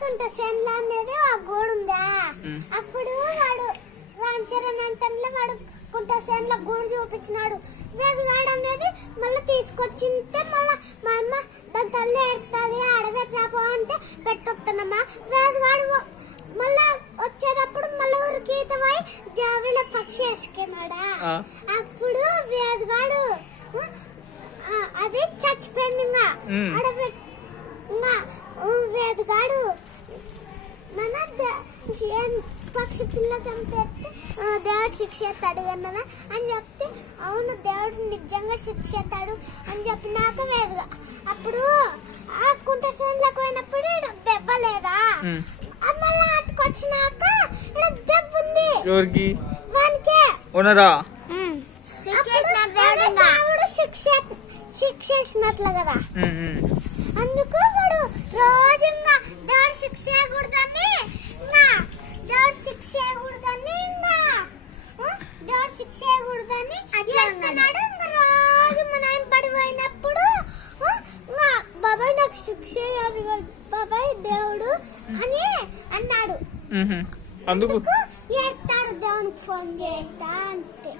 కుంట సేన్ల అనేది ఆ గోడు ఉందా అప్పుడు వాడు రామ్ చరణ్ అంటంలో వాడు కుంట సేన్ల గోడు చూపించినాడు వేదగాడు అనేది మళ్ళీ తీసుకొచ్చింటే మళ్ళీ మా అమ్మ దాని తల్లి ఏడుతుంది ఆడబెట్టినాపో అంటే పెట్టొస్తున్నామా వేదగాడు మళ్ళా వచ్చేటప్పుడు మళ్ళీ ఊరికి పోయి జాబీలో పక్షి వేసుకున్నాడా అప్పుడు వేదగాడు అది చచ్చిపోయింది ఇంకా వేదగాడు మన పక్షి పిల్ల చంపేస్తే దేవుడు శిక్ష చేస్తాడు అన్నదా అని చెప్తే అవును దేవుడు నిజంగా శిక్ష చేస్తాడు అని చెప్పినాక వేదగా అప్పుడు ఆ కుంట సేన్లకు పోయినప్పుడు దెబ్బ లేదా మళ్ళీ ఆటకొచ్చినాక దెబ్బ ఉంది ఎవరికి వానికే ఓనరా దేవుడు శిక్ష చేసినట్లు కదా అందుకు వాడు రోజు దేవుడు శిక్ష చేయకూడదని దేవుడు శిక్ష చేయకూడదని దేవుడు శిక్ష చేయకూడదని అన్నాడు రోజు మన ఆయన పడిపోయినప్పుడు బాబాయ్ నాకు శిక్ష చేయాలి బాబాయ్ దేవుడు అని అన్నాడు అందుకు ఏస్తాడు దేవునికి ఫోన్ చేస్తా అంటే